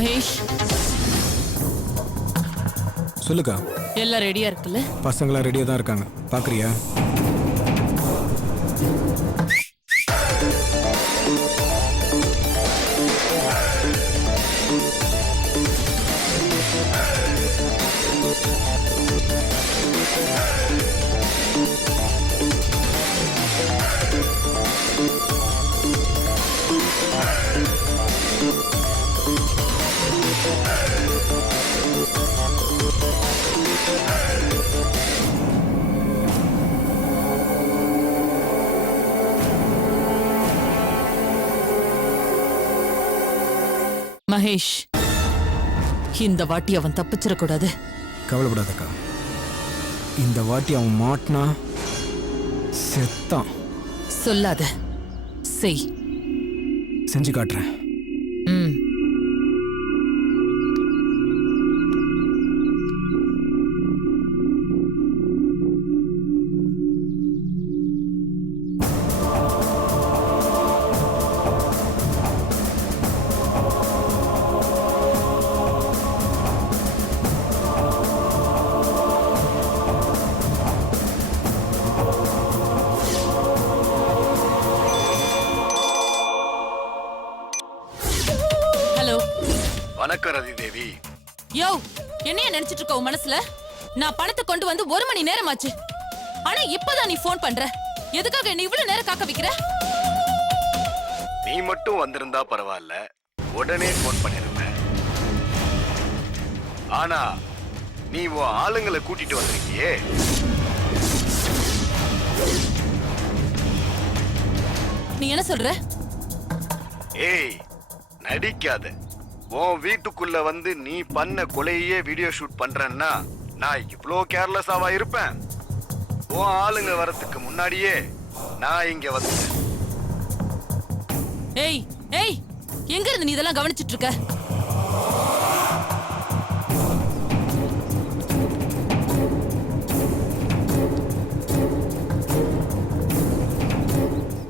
மகேஷ், சொல்லுக்கா. எல்லாம் ரெடியா இருக்குல்ல? பசங்களாம் ரெடியா தான் இருக்காங்க, பாக்குறியா? மகேஷ், இந்த வாட்டி அவன் தப்பிச்சிடக்கூடாது. கவலைப்படாதக்கா, இந்த வாட்டி அவன் மாட்டினா செத்தான். சொல்லாத, செய். செஞ்சு காட்டுறேன். ம். வணக்கம் ரதி தேவி. யோ, என்னைய நினைச்சிட்டு இருக்க உன் மனசுல? நான் பணத்தை கொண்டு வந்து 1 மணி நேரம் ஆச்சு. ஆனா இப்பதான் நீ போன் பண்ற. எதுக்காக நீ இவ்வளவு நேரம் காக்க வைக்கிற? நீ மட்டும் வந்திருந்தா பரவாயில்ல, உடனே போன் பண்ணிருப்பேன். ஆனா நீ உன் ஆளுங்களை கூட்டிட்டு வந்திருக்கியே. நீ என்ன சொல்ற? ஏய், நடிக்காத. உன் வீட்டுக்குள்ள வந்து நீ பண்ண கொலையே வீடியோ ஷூட் பண்றேன்னா நான் இவ்ளோ கேர்லெஸ்ஸாவா இருப்பேன்? உன் ஆளுங்க வரதுக்கு முன்னாடியே நான் இங்க வந்துட்டேன். ஏய் ஏய், எங்க இருந்து நீ இதெல்லாம் கவனிச்சிட்டு இருக்க?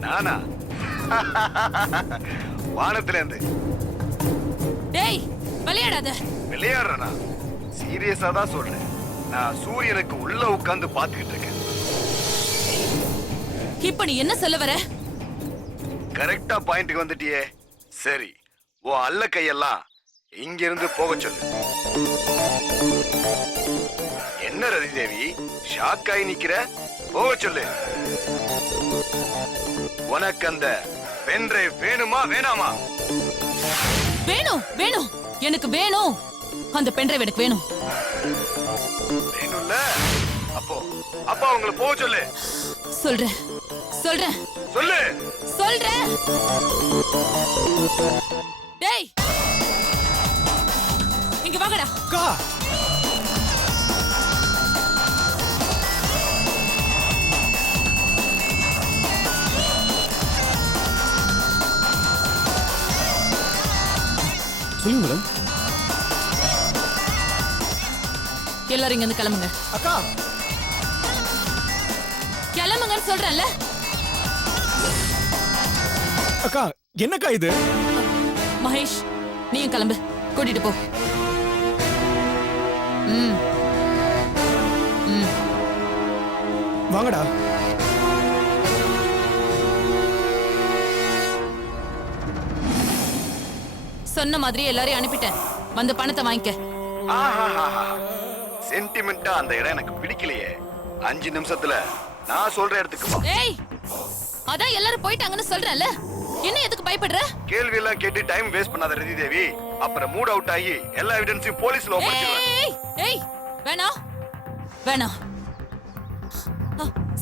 நானா? வானத்துல இருந்து. டேய், விளையாடாத. விளையாடுறனா? சீரியஸா தான் சொல்றேன். நான் சூரியனுக்கு உள்ள உட்கார்ந்து பாத்துக்கிட்டு இருக்கேன். இப்ப நீ என்ன சொல்ல வர? கரெக்டா பாயிண்ட்க்கு வந்துட்டியே. சரி, உன் அல்ல கையெல்லாம் இங்க இருந்து போக சொல்லு. என்ன ரதி தேவி ஷாக் ஆகி நிக்கிற? போக சொல்லு. உனக்கு அந்த பென்ட்ரைவ் வேணுமா வேணாமா? வேணும் வேணும், எனக்கு வேணும். அந்த பென்ட்ரைவ் எனக்கு வேணும். வேணும்ல? அப்போ அவங்களை போக சொல்லு. சொல்றேன் சொல்றேன் சொல்லு. சொல்றேன். டேய், இங்க வாங்கடா. அக்கா, சொல்லுங்க மேடம். எல்லாரும் இங்க இருந்து கிளம்புங்க. அக்கா, கிளம்புங்கன்னு சொல்றேன்ல. அக்கா, என்னக்கா இது? மகேஷ், நீயும் கிளம்பு, கூட்டிட்டு போ. ம் ம், வாங்கடா. சொன்ன மாதிரி எல்லாரையும் அனுப்பிட்டேன். வந்து பணத்தை வாங்கிக்க. சென்டிமெண்டா அந்த இடம் எனக்கு பிடிக்கலையே. 5 நிமிஷத்துல நான் சொல்ற இடத்துக்கு வா. ஏய், அதான் எல்லாரும் போயிட்டாங்கன்னு சொல்றேன்ல, என்ன எதுக்கு பயப்படுற? கேள்வி எல்லாம் கேட்டு டைம் வேஸ்ட் பண்ணாத ரதி தேவி. அப்புறம் மூட் அவுட் ஆகி எல்லா எவிடன்ஸையும் போலீஸ்ல ஒப்படைச்சிடுவேன். ஏய் ஏய், வேணாம் வேணாம்.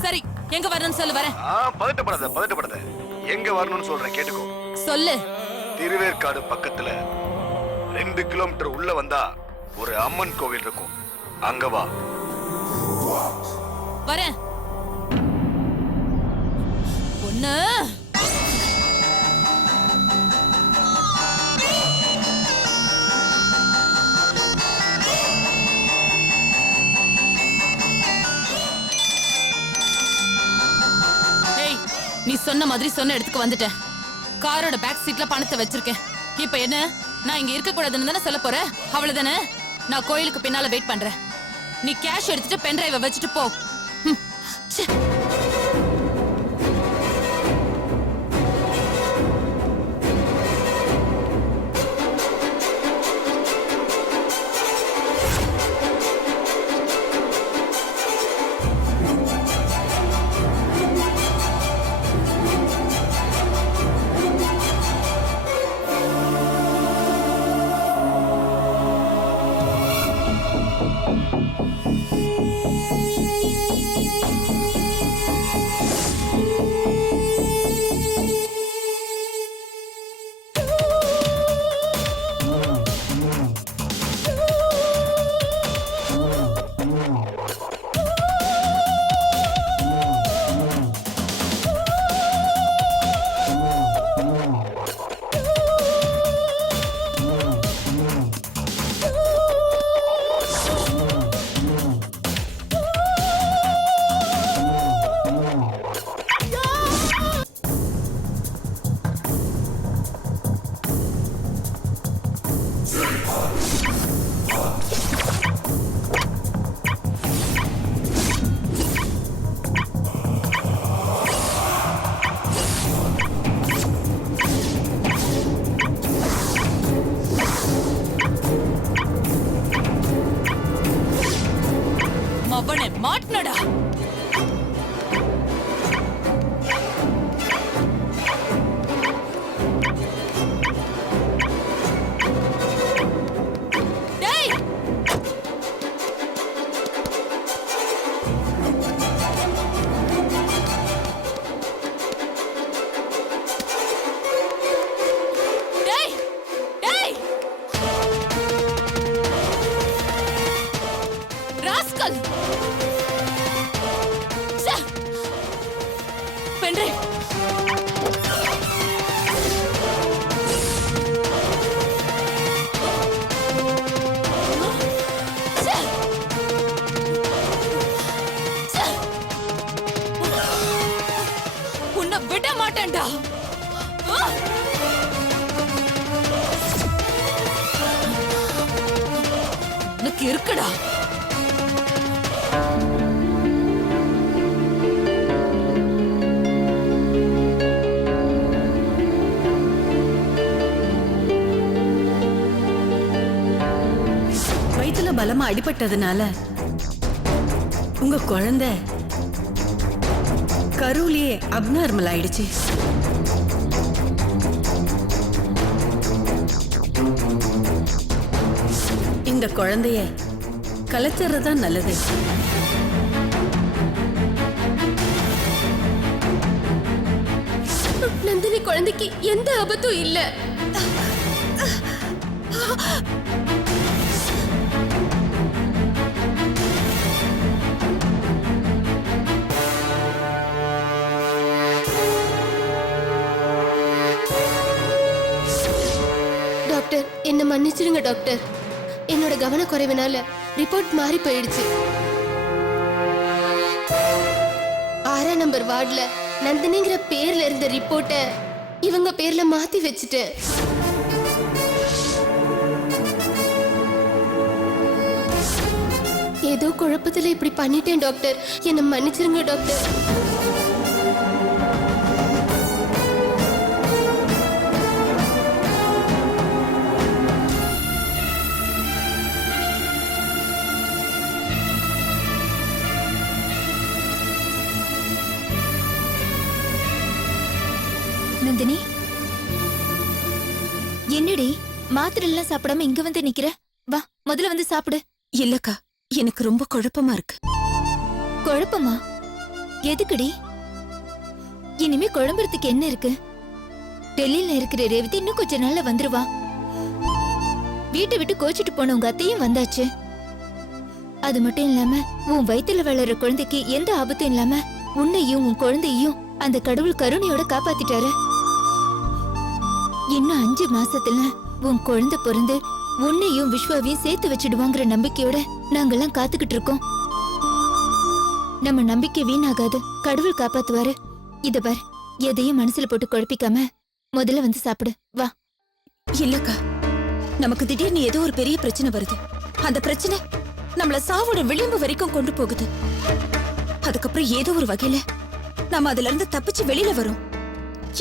சரி, எங்க வரணும்னு சொல்லு, வரேன். பதட்டப்படாத. எங்க வரணும்னு சொல்றேன், கேட்டுக்கோ. சொல்லு. திருவேற்காடு பக்கத்துல 2 கிலோமீட்டர் உள்ள வந்தா ஒரு அம்மன் கோவில் இருக்கும், அங்க வா. வரேன். ஒண்ணு நீ சொன்ன மாதிரி சொன்ன இடத்துக்கு வந்துட்டேன். காரோட பேக் சீட்ல பணத்தை வச்சிருக்கேன். இப்ப என்ன? நான் இங்க இருக்க கூடாதுன்னு தானே சொல்ல போற அவ்வளவுதானே. நான் கோயிலுக்கு பின்னால வெயிட் பண்றேன். நீ கேஷ் எடுத்துட்டு பென் டிரைவை வச்சுட்டு போ. ம். ச்சே. மவனே மாட்னடா. டேய் டேய் டேய் ராஸ்கல். பென்ட்ரைவ் உன்னை விட மாட்டேன்டா. உனக்கு இருக்குடா. வயித்துல பலமா அடிபட்டதுனால உங்க குழந்தை கருவிலேயே அப்நார்மல் ஆயிடுச்சு. இந்த குழந்தைய கலைச்சறதுதான் நல்லது. நந்தினி குழந்தைக்கு எந்த ஆபத்தும் இல்ல. டாக்டர் என்ன மன்னிச்சிடுங்க டாக்டர். என்னோட கவனக்குறைவினால ரிப்போர்ட் மாறி போயிடுச்சு. 6ஆம் நம்பர் வார்டுல நந்தினிங்கிற பேர்ல இருந்த ரிப்போர்ட்டை இவங்க பேர்ல மாத்தி வச்சுட்டேன். ஏதோ குழப்பத்துல இப்படி பண்ணிட்டேன் டாக்டர். என்ன மன்னிச்சிருங்க டாக்டர். நந்தினி, என்னடி மாத்திரை எல்லாம் சாப்பிடாம இங்க வந்து நிக்கிற? வா, முதல்ல வந்து சாப்பிடு. இல்லக்கா, எனக்கு ரொம்ப குழப்பமா இருக்கு. குழப்பமா? எதுக்குடி? இனிமே குழம்புறதுக்கு என்ன இருக்கு? டெல்லியில இருக்கிற ரேவதி இன்னும் கொஞ்ச நாள்ல வந்துருவா. வீட்டை விட்டு கோச்சிட்டு போன உங்க அத்தையும் வந்தாச்சு. அது மட்டும் இல்லாம உன் வயித்துல வளர்ற குழந்தைக்கு எந்த ஆபத்தும் இல்லாம உன்னையும் உன் குழந்தையும் அந்த கடவுள் கருணையோட காப்பாத்திட்டாரு. இன்னும் 5 மாசத்துல உன் குழந்தை பிறந்து உன்னையும் விஸ்வாவையும் சேர்த்து வச்சிடுவாங்கிற நம்பிக்கையோட நாங்கெல்லாம் காத்துக்கிட்டு இருக்கோம். நம்ம நம்பிக்கை வீணாகாது, கடவுள் காப்பாத்துவாரு. இத பார், எதையும் மனசுல போட்டு குழப்பிக்காம முதல்ல வந்து சாப்பிடு. வா. இல்லக்கா, நமக்கு திடீர்னு ஏதோ ஒரு பெரிய பிரச்சனை வருது. அந்த பிரச்சனை நம்மள சாவோட விளிம்பு வரைக்கும் கொண்டு போகுது. அதுக்கப்புறம் ஏதோ ஒரு வகையில நம்ம அதுல இருந்து தப்பிச்சு வெளியில வரோம்.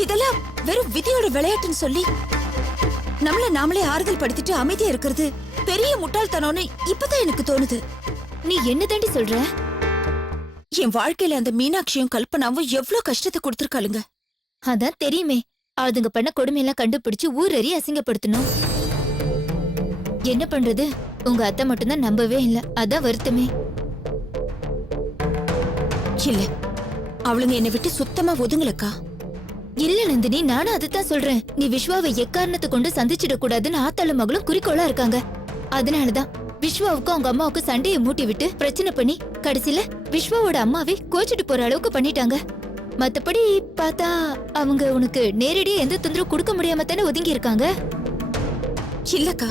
இதெல்லாம் வெறும் விதியோட விளையாட்டுன்னு சொல்லி நம்மள நாமளே ஆறுதல் படுத்திட்டு அமைதியா இருக்கிறது பெரிய முட்டாள்தனம்னு இப்பதான் எனக்கு தோணுது. நீ என்ன தாண்டி சொல்ற? என் வாழ்க்கையில அந்த மீனாட்சியும் கல்பனாவும் எவ்வளவு கஷ்டத்தை கொடுத்திருக்காளுங்க. அதான் தெரியுமே, அதுங்க பண்ண கொடுமையெல்லாம் கண்டுபிடிச்சு ஊரறி அசிங்கப்படுத்தணும். என்ன பண்றது, உங்க அத்தை மட்டும்தான் நம்பவே இல்ல, அதான் வருத்தமே. இல்ல, அவளுங்க என்னை விட்டு சுத்தமா ஒதுங்கலக்கா. இல்ல நந்தினி, நானும் அதைத்தான் சொல்றேன். நீ விஸ்வாவை எக்காரணத்தை கொண்டு சந்திச்சிடக் கூடாதுன்னு ஆத்தாளும் மகளும் குறிக்கோளா இருக்காங்க. அதனாலதான் விஸ்வாவுக்கும் அவங்க அம்மாவுக்கும் சண்டையை மூட்டி விட்டு பிரச்சனை பண்ணி கடைசியில விஸ்வாவோட அம்மாவே கோச்சிட்டு போற அளவுக்கு பண்ணிட்டாங்க. மத்தபடி பார்த்தா அவங்க உனக்கு நேரடியா எந்த தொந்தரவு கொடுக்க முடியாம தானே ஒதுங்கி இருக்காங்க. இல்லக்கா,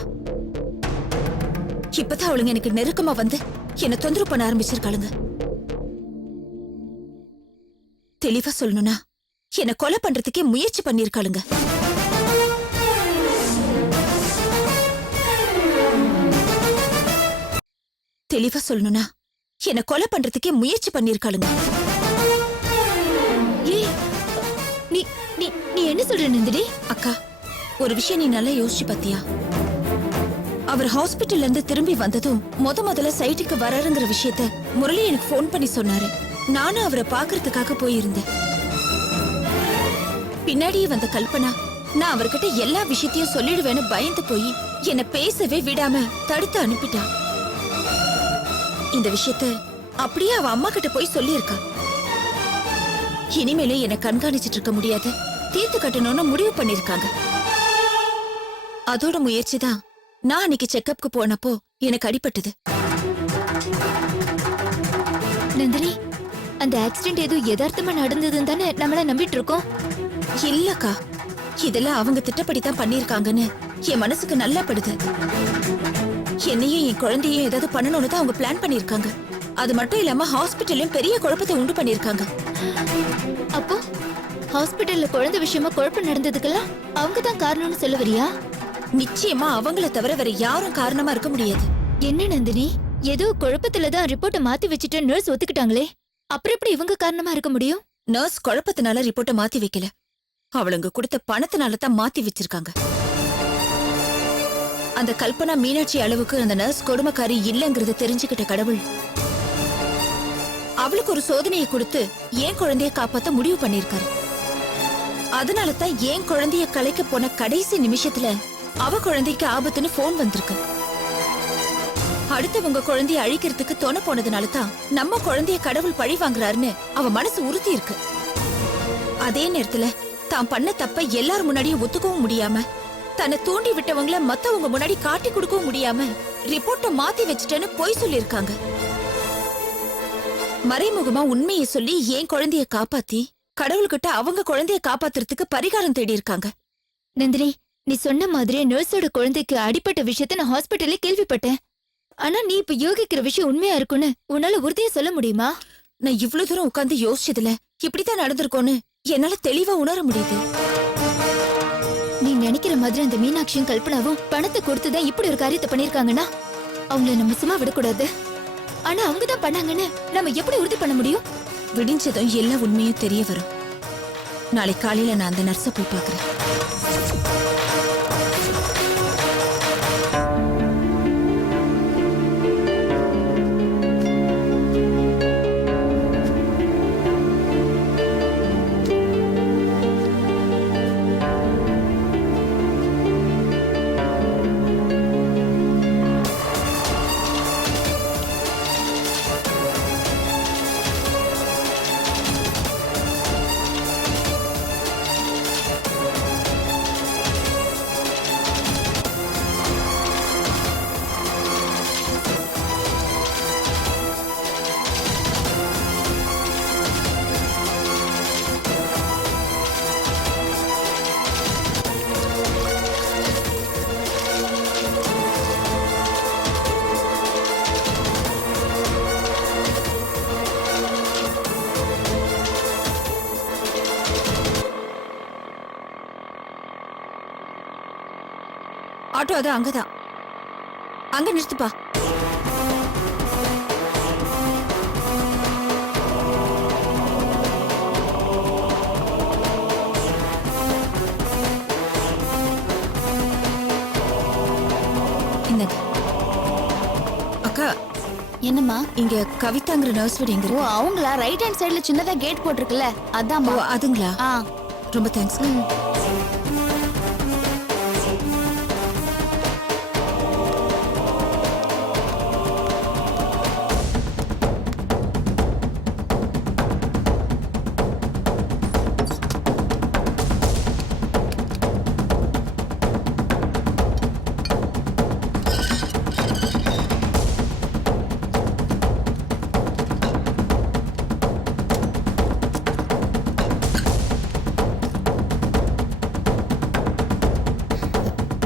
இப்பதான் அவளுங்க எனக்கு நெருக்கமா வந்து என்ன தொந்தரவு பண்ண ஆரம்பிச்சிருக்காளுங்க. தெளிவா சொல்லணும்னா என்ன கொலை பண்றதுக்கே முயற்சி பண்ணிருக்காளுங்க. தெளிவா சொல்லணும்னா என்ன கொலை பண்றதுக்கே முயற்சி பண்ணிருக்காளுங்க. ஏய், நீ நீ நீ என்ன சொல்ற நந்தினி? அக்கா, ஒரு விஷயம் நீ நல்லா யோசிச்சு பாத்தியா? அவர் ஹாஸ்பிட்டல்ல இருந்து திரும்பி வந்ததும் முதல்ல சைட்டுக்கு வராருங்கிற விஷயத்த முரளி எனக்கு ஃபோன் பண்ணி சொன்னாரு. நானும் அவரை பாக்குறதுக்காக போயிருந்தேன். பின்னாடியே வந்த கல்பனா நான் அவர்கிட்ட எல்லா விஷயத்தையும் சொல்லிடுவேன்னு பயந்து போய் என்ன பேசவே விடாம தடுத்து அனுப்பிட்டா. இந்த விஷயத்த அப்படியே அவ அம்மா கிட்ட போய் சொல்லியிருக்கா. இனிமேலே என்ன கண்காணிச்சிட்டு இருக்க முடியாது, தீர்த்து கட்டணும்னு முடிவு பண்ணிருக்காங்க. அதோட முயற்சி தான் நான் அன்னைக்கு செக்கப்க்கு போனப்போ எனக்கு அடிபட்டது. நந்தினி, அந்த ஆக்சிடென்ட் ஏதோ யதார்த்தமா நடந்ததுன்னு தானே நம்மள நம்பிட்டு இருக்கோம். இல்லக்கா, இதெல்லாம் அவங்க திட்டப்படி தான் பண்ணிருக்காங்கன்னு என் மனசுக்கு நல்லா படுது. என்னையும் என் குழந்தையும் ஏதாவது பண்ணணும்னு தான் அவங்க பிளான் பண்ணிருக்காங்க. அது மட்டும் இல்லாம ஹாஸ்பிட்டல்லையும் பெரிய குழப்பத்தை உண்டு பண்ணிருக்காங்க. அப்போ ஹாஸ்பிட்டல்ல குழந்தை விஷயமா குழப்பம் நடந்ததுக்கெல்லாம் அவங்க தான் காரணம்னு சொல்ல வரியா? நிச்சயமா அவங்கள தவிர வேற யாரும் காரணமா இருக்க முடியாது. என்ன நந்தினி, ஏதோ குழப்பத்துல தான் ரிப்போர்ட்டை மாத்தி வச்சுட்டு நர்ஸ் ஒத்துக்கிட்டாங்களே, அப்புறம் எப்படி இவங்க காரணமா இருக்க முடியும்? நர்ஸ் குழப்பத்தினால ரிப்போர்ட்டை மாத்தி வைக்கல, அவளுங்க கொடுத்த பணத்தினால தான் மாத்தி வச்சிருக்காங்க. அந்த கல்பனா மீனாட்சி அளவுக்கு அந்த நர்ஸ் கொடுமைக்காரி இல்லங்கிறத தெரிஞ்சுக்கிட்ட கடவுள் அவளுக்கு ஒரு சோதனையை கொடுத்து ஏன் குழந்தைய காப்பாத்த முடிவு பண்ணிருக்காரு. அதனால தான் ஏன் குழந்தைய கலைக்க போன கடைசி நிமிஷத்துல அவ குழந்தைக்கு ஆபத்துன்னு போன் வந்திருக்கு. அடுத்தவங்க குழந்தைய அழிக்கிறதுக்கு தொண போனதுனால தான் நம்ம குழந்தைய கடவுள் பழி வாங்குறாருன்னு அவ மனசு உறுத்தி இருக்கு. அதே நேரத்துல தான் பண்ண தப்ப எல்லார் முன்னாடியும் ஒத்துக்கவும் முடியாம, தன்னை தூண்டி விட்டவங்கள மத்தவங்க முன்னாடி காட்டி கொடுக்கவும் முடியாம ரிப்போர்ட்டை மாத்தி வச்சுட்டேன்னு பொய் சொல்லிருக்காங்க. மறைமுகமா உண்மையை சொல்லி ஏன் குழந்தைய காப்பாத்தி கடவுள்கிட்ட அவங்க குழந்தைய காப்பாத்துறதுக்கு பரிகாரம் தேடி இருக்காங்க. நந்தினி, நீ சொன்ன மாதிரி நர்ஸோட குழந்தைக்கு அடிப்பட்ட விஷயத்த நான் ஹாஸ்பிட்டல்ல கேள்விப்பட்டேன். ஆனா நீ இப்ப யோகிக்கிற விஷயம் உண்மையா இருக்குன்னு உன்னால உறுதியா சொல்ல முடியுமா? நான் இவ்வளவு தூரம் உட்கார்ந்து யோசிச்சதுல இப்படித்தான் நடந்திருக்கோன்னு என்னால தெளிவா உணர முடியுது. நீ நினைக்கிற மாதிரி அந்த மீனாட்சியும் கல்பனாவும் பணத்தை கொடுத்துதான் இப்படி ஒரு காரியத்தை பண்ணிருக்காங்கன்னா அவங்கள நம்ம சும்மா விடக்கூடாது. ஆனா அவங்கதான் பண்ணாங்கன்னு நம்ம எப்படி உறுதி பண்ண முடியும்? விடிஞ்சதும் எல்லா உண்மையும் தெரிய வரும். நாளை காலையில நான் அந்த நர்ஸை போய் பாக்குறேன். ஆட்டோ அது அங்கதான். அங்க நிறுத்துப்பா. இந்தாங்க. அக்கா, என்னம்மா? இங்க கவிதாங்கிற நர்ஸ் வீடு எங்க ஓ இருக்கு? அவங்களா? ரைட் ஹேண்ட் சைடுல சின்னதா கேட் போட்டிருக்குல்ல, ஓ, அதாம்மா. அதுங்களா? ஆ. ரொம்ப தேங்க்ஸ்.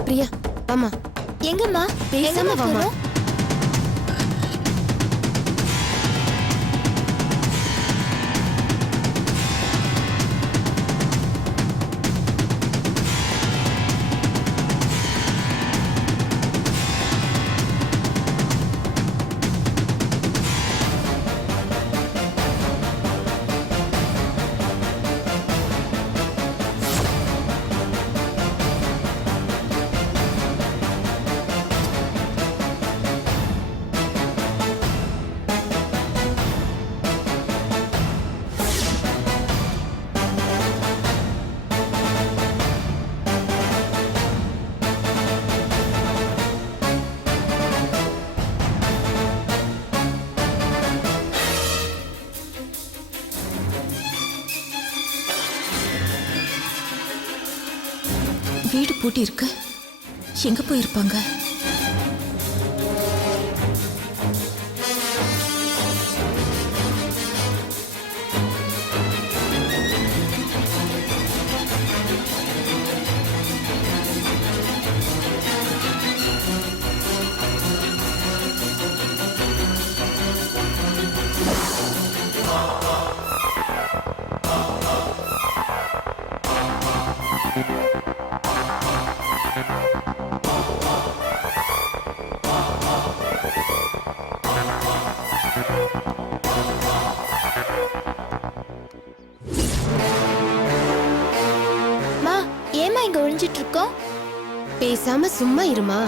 பிரியா ஆமா எங்கம்மா? பேசாம எங்கம்மா வாம்மா. போறோம்? வீடு பூட்டி இருக்கு. எங்க போயிருப்பாங்க? மா, ஏம்மா இங்க ஒளிஞ்சிட்டு இருக்கோம்? பேசாம சும்மா இருமா.